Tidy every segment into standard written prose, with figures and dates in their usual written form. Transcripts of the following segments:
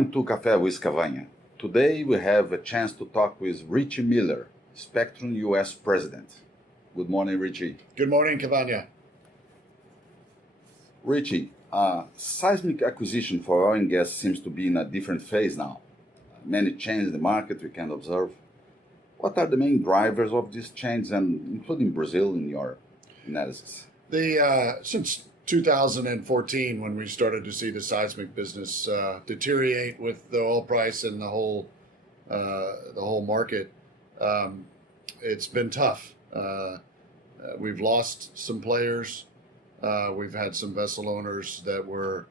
Welcome to Café with Cavanha. Today we have a chance to talk with Richie Miller, Spectrum US President. Good morning, Richie. Good morning, Cavanha. Richie, seismic acquisition for oil and gas seems to be in a different phase now. Many changes in the market we can observe. What are the main drivers of this change, and including Brazil in your analysis? Since 2014, when we started to see the seismic business deteriorate with the oil price and the whole market, it's been tough. We've lost some players. We've had some vessel owners that were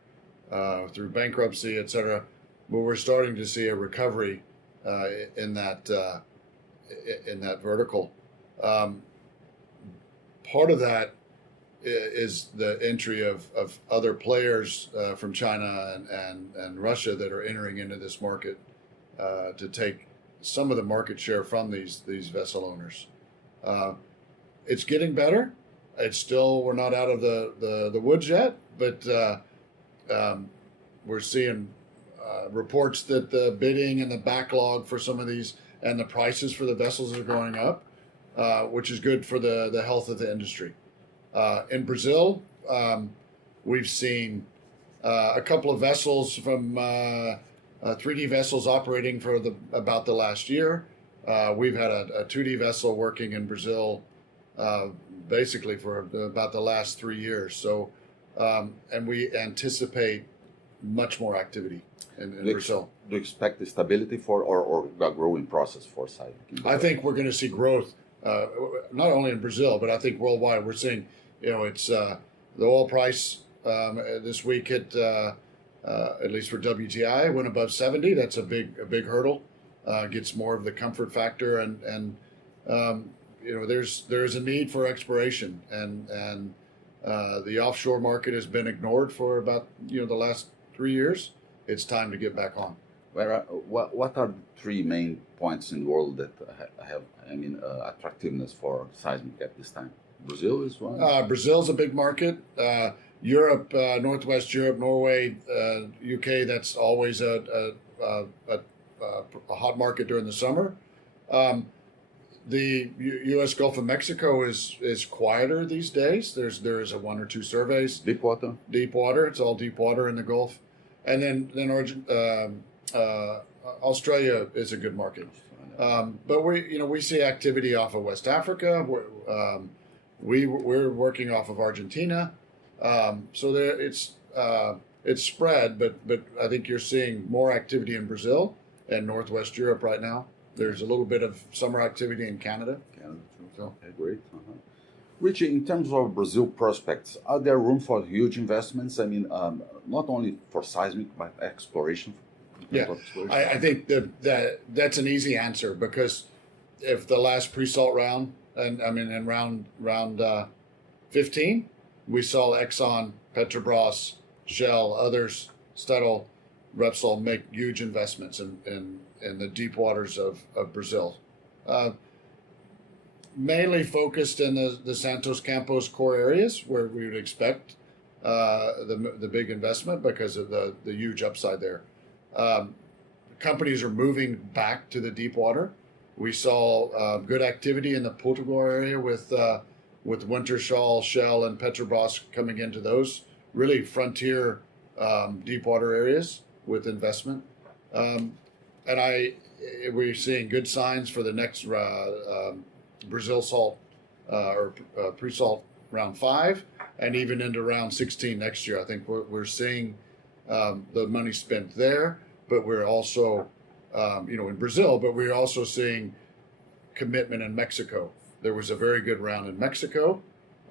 through bankruptcy, etc. But we're starting to see a recovery in that vertical. Part of that is the entry of other players from China and Russia that are entering into this market to take some of the market share from these vessel owners. It's getting better. It's still, we're not out of the woods yet, but we're seeing reports that the bidding and the backlog for some of these and the prices for the vessels are going up, which is good for the health of the industry. In Brazil, we've seen a couple of vessels from 3D vessels operating for about the last year. We've had a 2D vessel working in Brazil basically for about the last 3 years. So, and we anticipate much more activity in Brazil. Do you expect the stability for or a growing process for seismic? I think we're going to see growth, not only in Brazil, but I think worldwide. We're seeing, it's the oil price this week hit, at least for WTI, went above 70. That's a big hurdle. Gets more of the comfort factor, and there's a need for exploration, and the offshore market has been ignored for about the last 3 years. It's time to get back on. What are the three main points in the world that have attractiveness for seismic at this time? Brazil is one. Brazil's a big market. Europe, Northwest Europe, Norway, UK. That's always a hot market during the summer. The U.S. Gulf of Mexico is quieter these days. There is a 1 or 2 surveys. Deep water. Deep water. It's all deep water in the Gulf, and then Australia is a good market. But we see activity off of West Africa. We're working off of Argentina. So there it's spread, but I think you're seeing more activity in Brazil and Northwest Europe right now. There's a little bit of summer activity in Canada. So. Okay, great. Richie, in terms of Brazil prospects, are there room for huge investments? Not only for seismic, but exploration. Yeah, I think that's an easy answer, because if the last pre-salt round, in round 15, we saw Exxon, Petrobras, Shell, others, Statoil, Repsol make huge investments in the deep waters of Brazil. Mainly focused in the Santos Campos core areas, where we would expect the big investment because of the huge upside there. Companies are moving back to the deep water. We saw good activity in the Potiguar area with Wintershall, Shell, and Petrobras coming into those really frontier deep water areas with investment. We're seeing good signs for the next Brazil salt or pre-salt round 5, and even into round 16 next year. I think we're seeing the money spent there, but we're also in Brazil, but we're also seeing commitment in Mexico. There was a very good round in Mexico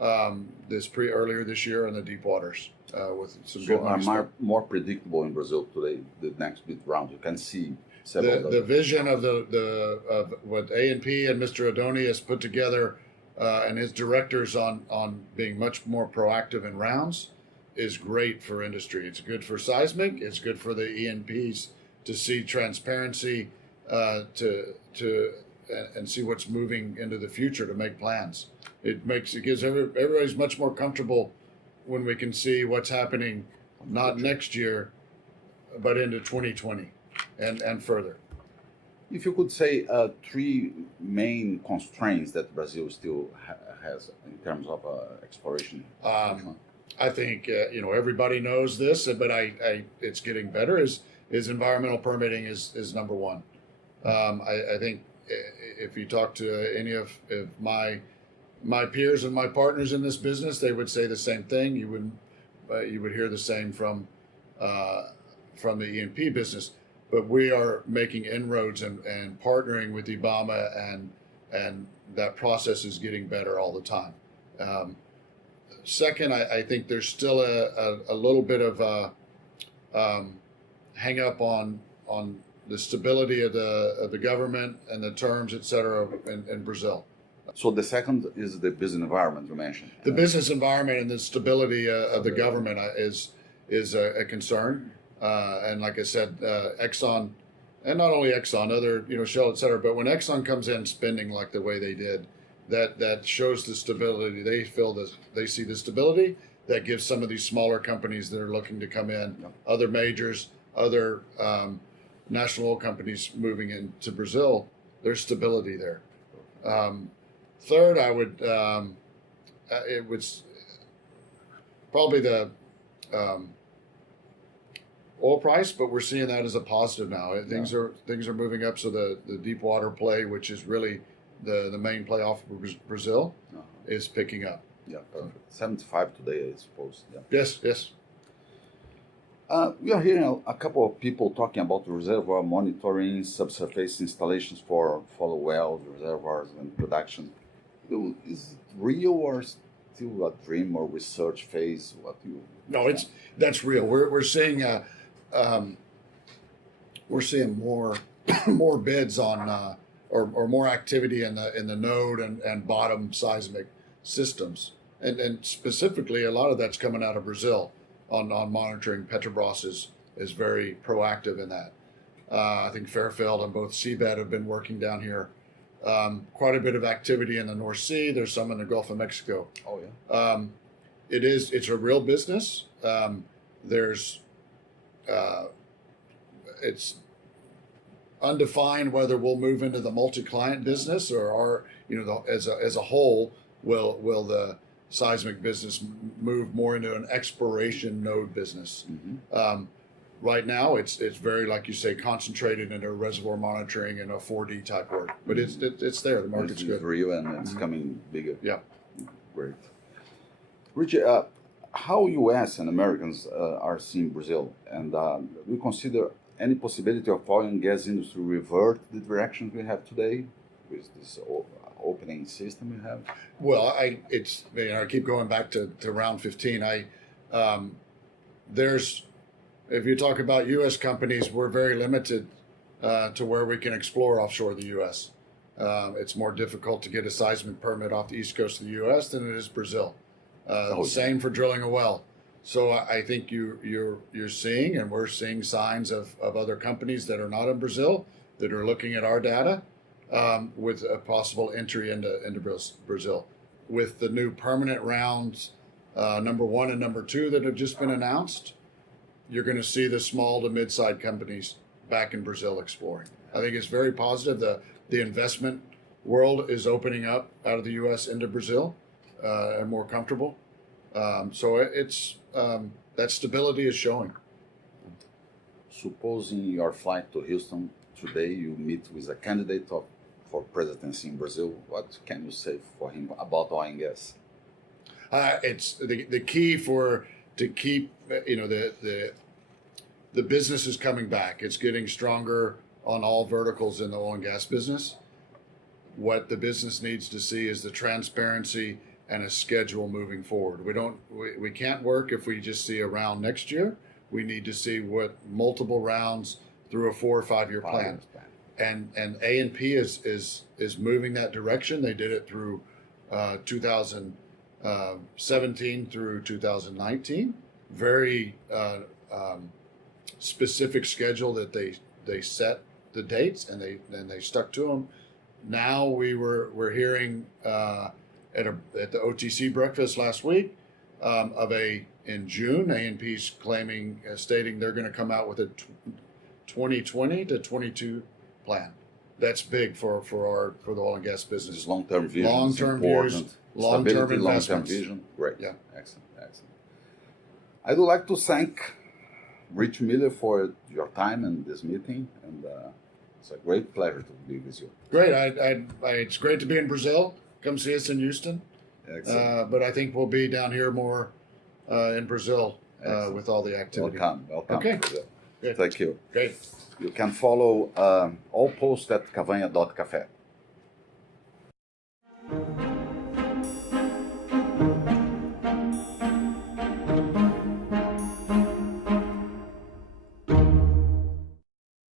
earlier this year in the deep waters with some good money spent. More predictable in Brazil today. The next big round, you can see several. The vision of of what A&P and Mr. Adoni has put together, and his directors on being much more proactive in rounds, is great for industry. It's good for seismic. It's good for the E&Ps to see transparency, and see what's moving into the future to make plans. It gives everybody's much more comfortable when we can see what's happening, not next year, but into 2020 and further. If you could say three main constraints that Brazil still has in terms of exploration. I think everybody knows this, but it's getting better. Is environmental permitting is number one. I think if you talk to any of my peers and my partners in this business, they would say the same thing. You would hear the same from the E&P business. But we are making inroads and partnering with IBAMA, and that process is getting better all the time. Second, I think there's still a little bit of a hang up on the stability of the government and the terms, et cetera, in Brazil. So the second is the business environment you mentioned. The business environment and the stability of the government is a concern. And like I said, Exxon, and not only Exxon, other Shell, et cetera. But when Exxon comes in spending like the way they did, that shows the stability. They feel that they see the stability that gives some of these smaller companies that are looking to come in, other majors, other national oil companies moving into Brazil. There's stability there. Third, it was probably the oil price, but we're seeing that as a positive now. Things are moving up. So the deep water play, which is really the main play off of Brazil, is picking up. Yeah, perfect. 75 today, I suppose. Yeah. Yes. We are hearing a couple of people talking about reservoir monitoring, subsurface installations for follow wells, reservoirs, and production. Is it real or still a dream or research phase? No, that's real. We're seeing more bids on or more activity in the node and bottom seismic systems, and specifically a lot of that's coming out of Brazil on monitoring. Petrobras is very proactive in that. I think Fairfield and both Seabed have been working down here. Quite a bit of activity in the North Sea. There's some in the Gulf of Mexico. Oh yeah. It's a real business. It's undefined whether we'll move into the multi-client business or as a whole will the seismic business move more into an exploration node business. Mm-hmm. Right now, it's very, like you say, concentrated into reservoir monitoring and a 4D type work. But it's there. The market's good. It's real and it's coming bigger. Yeah. Great. Richie, how U.S. and Americans are seeing Brazil, and we consider any possibility of oil and gas industry revert the direction we have today with this opening system we have? Well, I keep going back to round 15. If you talk about U.S. companies, we're very limited to where we can explore offshore the U.S. It's more difficult to get a seismic permit off the east coast of the U.S. than it is Brazil. Same for drilling a well. So I think you're seeing, and we're seeing signs of other companies that are not in Brazil that are looking at our data with a possible entry into Brazil. With the new permanent rounds, number 1 and number 2 that have just been announced, you're going to see the small to mid-sized companies back in Brazil exploring. I think it's very positive. The investment world is opening up out of the U.S. into Brazil and more comfortable. So that stability is showing. Supposing your flight to Houston today, you meet with a candidate for presidency in Brazil, what can you say for him about oil and gas? It's the key to keep the business is coming back. It's getting stronger on all verticals in the oil and gas business. What the business needs to see is the transparency and a schedule moving forward. We can't work if we just see a round next year. We need to see what multiple rounds through a 4 or 5 year plan. And A&P is moving that direction. They did it through 2017 through 2019. Very specific schedule that they set the dates and they stuck to them. Now we're hearing at the OTC breakfast last week of a in June. A&P's stating they're going to come out with a 2020 to 22 plan. That's big for the oil and gas business. This long-term vision. Long-term is views, important. long-term Stability, long-term investments. vision. Great. Yeah. Excellent. I would like to thank Richie Miller for your time in this meeting, and it's a great pleasure to be with you. Great. It's great to be in Brazil. Come see us in Houston. Excellent. But I think we'll be down here more in Brazil with all the activity. Welcome. Okay. To Brazil. Good. Thank you. Great. You can follow all posts at cavanha.café.